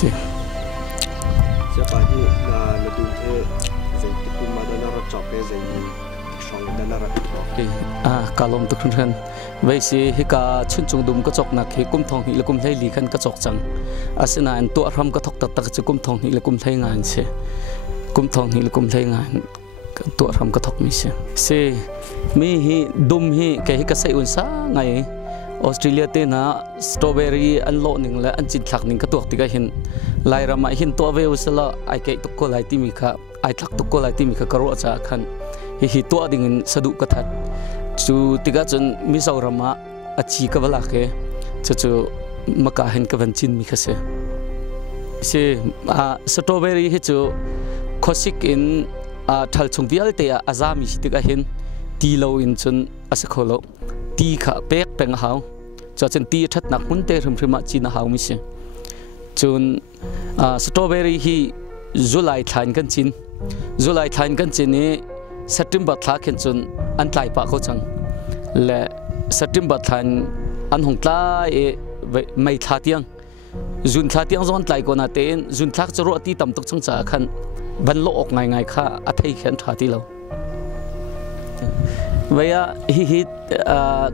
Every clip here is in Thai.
siapa ni na dunte zai tikun madana ra chope zai song dana ra kalom tu khun vai si hika chun chung dum ka chok na khi kum thong hi lakum thai li khan ka chok chang asina an to ram ka thok tak tak chu kum thong hi lakum thai ngan se kum thong hi lakum thai ngan to ram ka thok mi se mi hi dum hi ke hi ka sai un sa ngai Australia te na strawberry an lo ning la an chin thak ning ka tok tika hin lai rama hin to ve usala ai ke to ko lai ti mi kha ai thak to ko lai ti mi kha karo cha khan hi to ding in sadu ka that chu tika chun mi sau rama achi ka bala ke chu maka hen ka van chin mi kha se strawberry hi chu khosik in thal chung vial te azami tika hin ti lo in chun asa kholo ti kha pek peng hau cho chen ti that nak mun te rim rim chi na hau mi se chun strawberry hi July than kan chin ni September thla khen chun an tlai pa kho chang le September than an hong tla e mai thla tiang June thla tiang zon tlai ko na ten June thak chro ti tam tok chang cha khan ban lo ok ngai kha a thei khen tha ti lo vaya hi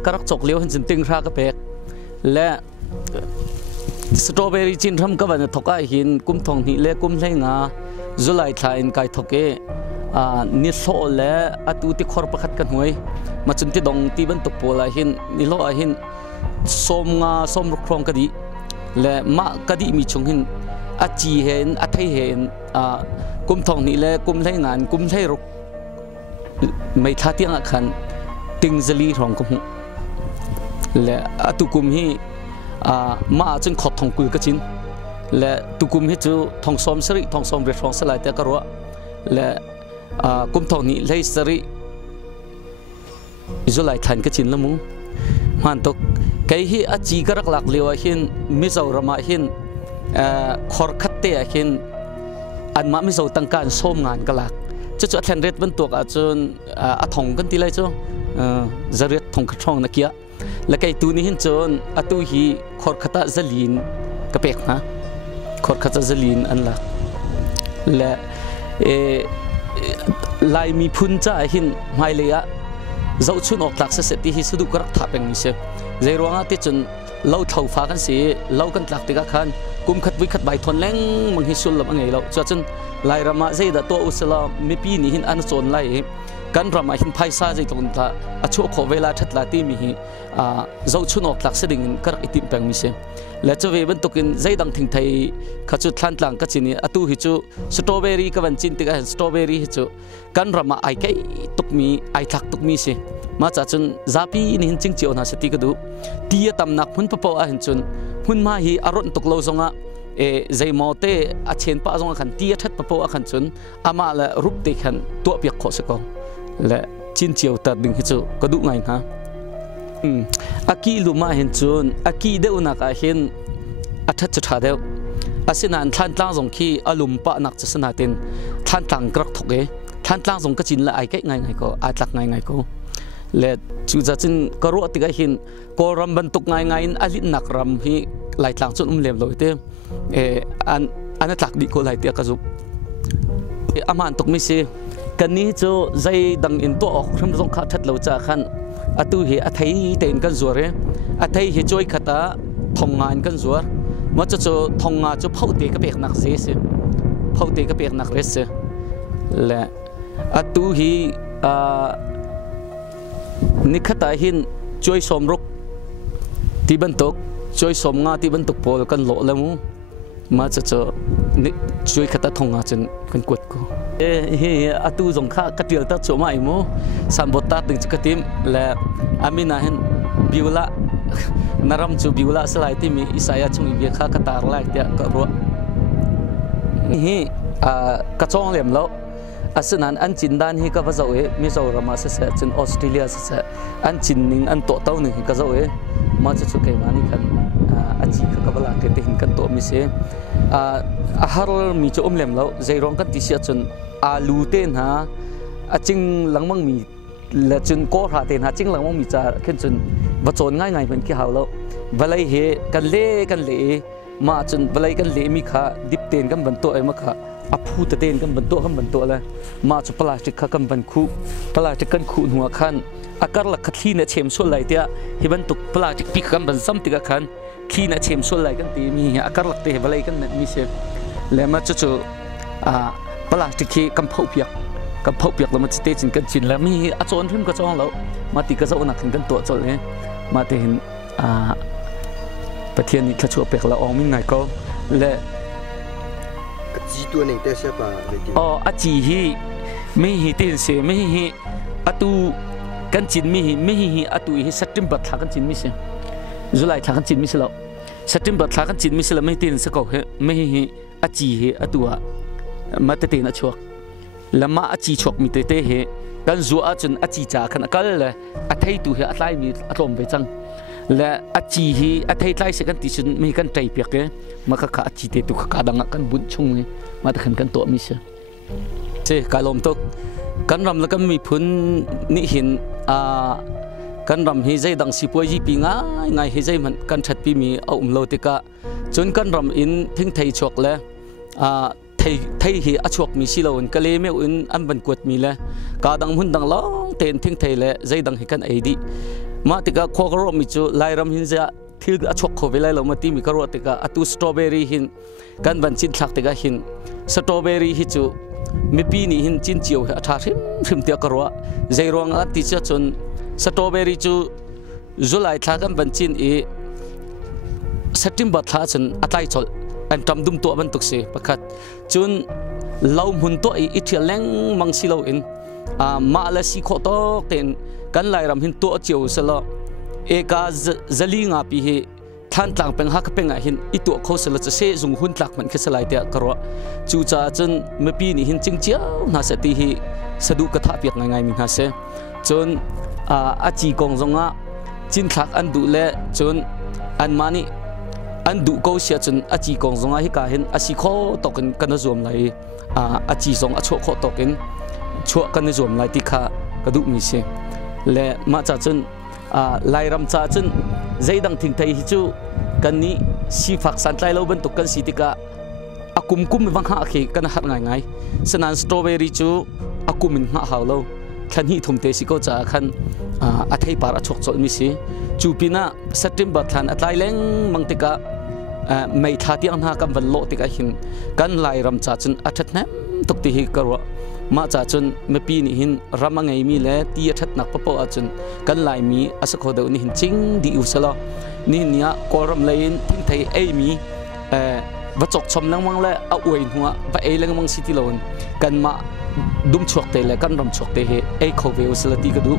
karak chok leo han ting ra ka pek le strawberry chin ram ka ban thoka hin kum thong hi le kum hlei nga July thain kai thoke ni so le atu ti khor pakhat kan hoi ma chun ti dong ti ban tok pola hin ni lo a hin som ruk krong ka di le ma ka di mi chung hin a chi hen a thei hen kum thong ni le kum hlei ngan kum hlei ruk mai tha tiang a khan ting zali rong ko le atukum hi ma chun khot thong kul ka chin le tukum hi chu thong som sari thong som re thong salai te ka ro le kum thong ni lei sari July than ka chin lamu man tok kai hi a chi karak lak lewa hin Mizoram hin khor khat te hin an ma Mizo tangkan som ngan ka lak chu thlen ret ban tok a chun a thong kan ti lai chu zaret thong khathong na kia la kai tu ni hin chon atu hi khor khata zalin ka pek na khor khata zalin an la la lai mi phun cha hin mai le ya zau chun ok lak se ti hi sudu karak tha peng ni se zeirwanga ti chun lo thau fa kan se lo kan tlak ti ka khan kum khat wi khat bai thon leng mang hi sul lam angai lo cha chun lai rama zai da to usala mi pi ni hin an chon lai kan rama hin phaisa jai ton ta achu kho vela thatla ti mi hi zo chunok tlak seding karak itim peng mi se le chove ban tokin zai dang thing thai khachu thlan tlang ka chini atu hi chu strawberry ka ban chin ti ka strawberry hi chu kan rama ai kai tukmi ai thak tukmi se ma cha chun zapi ni hin ching chiu na se ti ka du ti tam nak phun pa po a hin chun phun ma hi aron tok lo zonga zai mote a chen pa zonga khan ti that pa po a khan chun ama la rup te khan to piak kho se ko le chin chiu ta ding hi chu ka du ngai ha aki luma hen chun aki de una ka hen athat cha de asinan than tlang jong khi alum pa nak chasana ten than tlang krak thoke than tlang jong ka chin la ai kai ngai ko a tlak ngai ko le chu za chin karo ti ga hin ko ram ban tuk ngai in ali nak ram hi lai tlang chun lem lo te an tlak di ko lai te ka zu aman tok mi se kan ni chu zai dang in to ok ram jong kha that lo cha khan atu hi a thai ten kan zuare a thai hi choi khata thongan kan zuar ma chu thonga chu phaute ka pek nak se phaute ka pek nak res se le atu hi nikhata hin choi somrok ti ban tok choi som nga ti ban tok pol kan lo lamu ma chu choi khata thonga chen kan kwat ko he atu jong kha katil ta chu mai mo sambota ding chikatim la amina hen biula naram chu biula salai ti mi isaya chung bi kha ka tar lai te ka ro hi ka chong lem lo asinan an chin dan hi ka vazo e Mizoram se chin Australia se an chin ning an to taw ning ka zo e ma chu ke mani khan achi ka bala ke te hin kan to mi se a har mi chu lem lo zeirong kan ti sia chun alu ten ha aching langmang mi la chun ko ha ten ha ching langmang mi cha khen chun ba chon ngai ngai ben ki hawlo balai he kan le มาจนบลายกันเลมีขาดิบเต็นกันบรรทุกไอ้มาขาอภูตเต็นกันบรรทุกกันบรรทุกเลยมาจนพลาสติกกันบรรคุพลาสติกกันคูหัวขันอาการหลักขี้เนี่ยเชื่อมส่วนไหลเดียที่บรรทุกพลาสติกปีกันบรรซ้ำติกขันขี้เนี่ยเชื่อมส่วนไหลกันตีมีอาการหลักเตะบลายกันเนี่ยมีเชื่อแล้วมาจู่พลาสติกขี้กำเพาเปียกแล้วมันจะเตะจินกันจินแล้วมีอาจารย์พิมพ์กระจองแล้วมาติกระจองหนักถึงกันตัวจนเลยมาเห็นประเทศนี้ถ้าชัวเปียกละอองมีไงก็และจีตัวหนึ่งแต่เชื่อป่ะอาจีฮีไม่ฮีเตนเสไม่ฮีอาตูกันจินไม่ฮีอาตูฮีสัตว์บัตรทากันจินมิเสจุลัยทากันจินมิเสแล้วสัตว์บัตรทากันจินมิเสแล้วไม่เตนสกอเฮไม่ฮีอาจีฮีอาตัวมาเตนชัวแล้วมาอาจีชกมีเตเฮกันจัวจนอาจีจ่าขันก็เลยอาไทยตัวเฮอาไลมีอารมณ์ไปจังและอาจีฮีอาไทยไลเสกันติชุนมีกันใจเปียกเกมาก็ขาอาจีเตตุขกาดังกันบุญชงเลยมาแต่ขันกันตัวมิเสเจ้การลมตกกันรำแล้วก็มีพื้นนิหินกันรำเฮใจดังสิบวันยี่ปีง่ายเฮใจมันกันชัดปีมีเอาโลติกะจนกันรำอินทิ้งไทยชกแล้วไทยเฮอชกมีสิลาวนกะเลเมอุนอันบันกวดมีแล้วกาดังหุ่นดังล้องเต็นทิ้งไทยแล้วใจดังเฮกันไอดีมาติกะโคกรอมิจูไลรำหินจะที่อชกเขาเวลาเรามาตีมีกรอติกะอตุสตรอเบอรี่หินกันบันจินทักติกะหินสตรอเบอรี่ฮิจูมีปีนี้หินจินเจียวอัฐาริมเตียกรัวใจรวงอันที่จะจนสตรอเบอรี่จูจุลัยทักกันบันจินสติมบัตทักจนอัตไลจอลอันทำดุมตัวบันตุกเสประคัดจนเราหุ่นตัวอิทธิแรงมังสิเราอินมาเลสิโคโตเต็นกันไล่รำหินตัวเจียวสละเอกาจลิงาปีเหท่านต่างเป็นฮักเป็นหินอีตัวเขาสละจะเสจงหุ่นหลักมันแค่สลายเดียกรัวจู่จ้าจนเมื่อปีนี้หินจริงเจ้าน่าสติเหสะดุกระทะเปียกง่ายๆมิน่าเสจนอาจีกงจงะจินหลักอันดูแลจนอันมานี่อันดูเขาเสียจนอาจีกงจงะฮิกาเห็นอาชีโคตกันกันรวมเลยอาจีจงอาโชโคตกันชัวกันรวมเลยที่ข้ากระดูกมิเสและมาจากจนไล่รำจากจนใจดังทิ้งไทยฮิจูกันนี้สีฝักสันไลเราบรรทุกกันสิติกาอากุมบังหาเขกันหัดง่ายสนานสตรอเบอรี่จูอากุมินหาหาวเราขันนี้ทุ่มเทสิก็จะขันอาไทยปาระชกจนมิสิจูปีน่าสติมบัตรทันอัตไลเล้งมังติกาไม่ทัดยังหากันวันโลติกาหินกันไล่รำจากจนอาทิตย์นั้นตุกติฮิกรัวมาจากจนเมื่อปีนี้หินรำมังไงมีและตีทัดนักปะปะจนกันไล่มีอาศัยเดียวนี่หินจริงดีอุศลนี่เนี่ยกอรำเลยทิ้งไทยไอมีวัจกชมลังมังและเอาอวยหัวไปเอลังมังสิติโลนกันมาดุมชกเตะและกันรำชกเตะไอเขาเวอุศลตีกระดู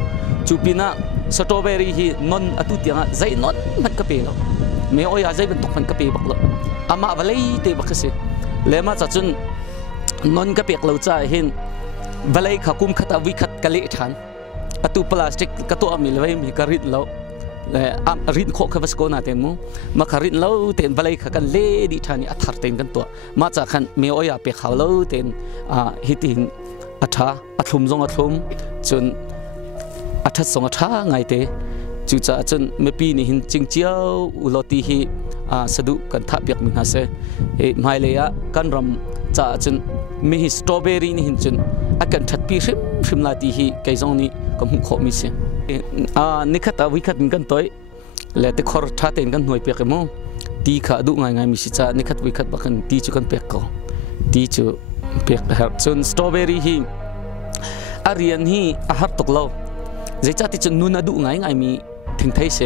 จูปีน่าสตรอเบอรี่ฮีนนอตุติยงใจนนมันกระเปย์แล้วไม่เอาอย่าใจเป็นตุกมันกระเปย์บักแล้วอามาวันเลยเตะบักเสียและมาจากจนนนกระเปย์เราจะเห็นวันเลยขากุมขัดวิขัดกะเละทันอตุพลาสติกกระตัวมีเลยมีกระริดแล้วรินโคกวัสโกนาเต็มมั้งมาคารินเล่าเต็นบลัยขักันเล่ดิทานี่อัฐารเต็นกันตัวมาจากขันเมียอยากไปเขาเล่าเต็นฮิตินอัฐาอัฐมจงอัฐมจนอัฐสงอัฐาไงเตจู่จ้าจนเมื่อปีนี้หินจิงเจียวอุลติฮีสะดุกันทับยักมินาเสไม่เลยกันรำจ้าจนมีสตรอเบอรี่นี่หินจนอาการทัดปีริมลาติฮีไกจงนี่ก็มุ่งขมิเสนี่ขัดวิขัดกันตัวและแต่ขอทัดเต็นกันหน่วยเปียกมั้งตีขาดูง่ายมิสิจ้านี่ขัดวิขัดบักกันตีจุกันเปียกก็ตีจุเปียกจนสตรอเบอรี่ฮีอารียนฮีอาหารตกเล่าใจจ้าที่จนนู่นดูง่ายมีถึงไทยเส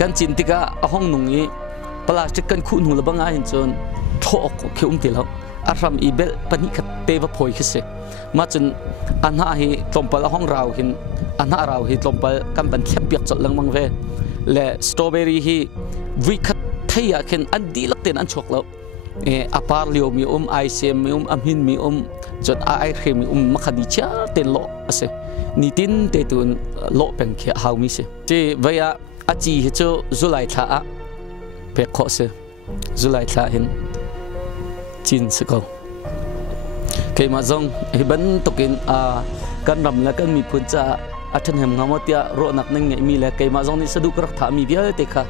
กันจินติกาห้องนุ่งนี้พลาสติกกันคู่หนูละบังง่ายจนโถกเขี้ยวติแล้วอารมณ์อีเบลปนิขัดเตวพอยขึ้นเสมาจนอันหาเหตลมปลห้องเราหินอันหาเราเหตลมปลกันบันเทียบเปียกจดลังมังเวและสตรอเบอรี่ฮีวิคัดไทยอยากเห็นอันดีลักเต็นอันชกแล้วอาปาร์ลิโอมีไอเซมมีอัมหินมีจนไอเคมีมัคดีเชาเต็นโลเสนี่ตินเตตุนโลเป็นแค่ฮาวมิเสที่เวียอาจีเฮโจจุลัยท่าเป็กขอเสจุลัยท่าเห็นจินสกอเคมาจงฮิบันตกินกันรำและกันมีพุนจ่าอัฐนเหมงามติยารอนักนั่งมีและเคมาจงนี่สะดุกรักถามีเบียเตค่ะ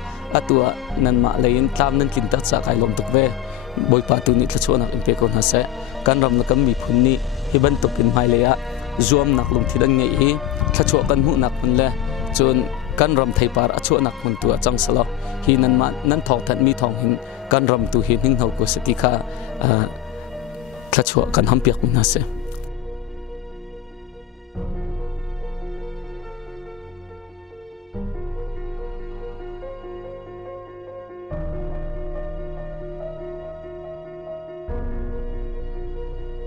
ตัวนั้นมาเลยตามนั้นกินตัดจากไอลมตุกเวบอยปาตุนิทชวนักอิมเปกอนฮาเซกันรำนักมีพุนนี้ฮิบันตุกินไฮเลยะรวมนักลงที่ดังเงี้ยทชวกันหูนักมันเลยจนกันรำไทยปาร์อชวนักมันตัวจังสละฮีนั้นมานั้นทองทันมีทองหินกันรำตัวหินหิ้งเฮากุสติกาทชวกันห้ามเปียกมันฮาเซ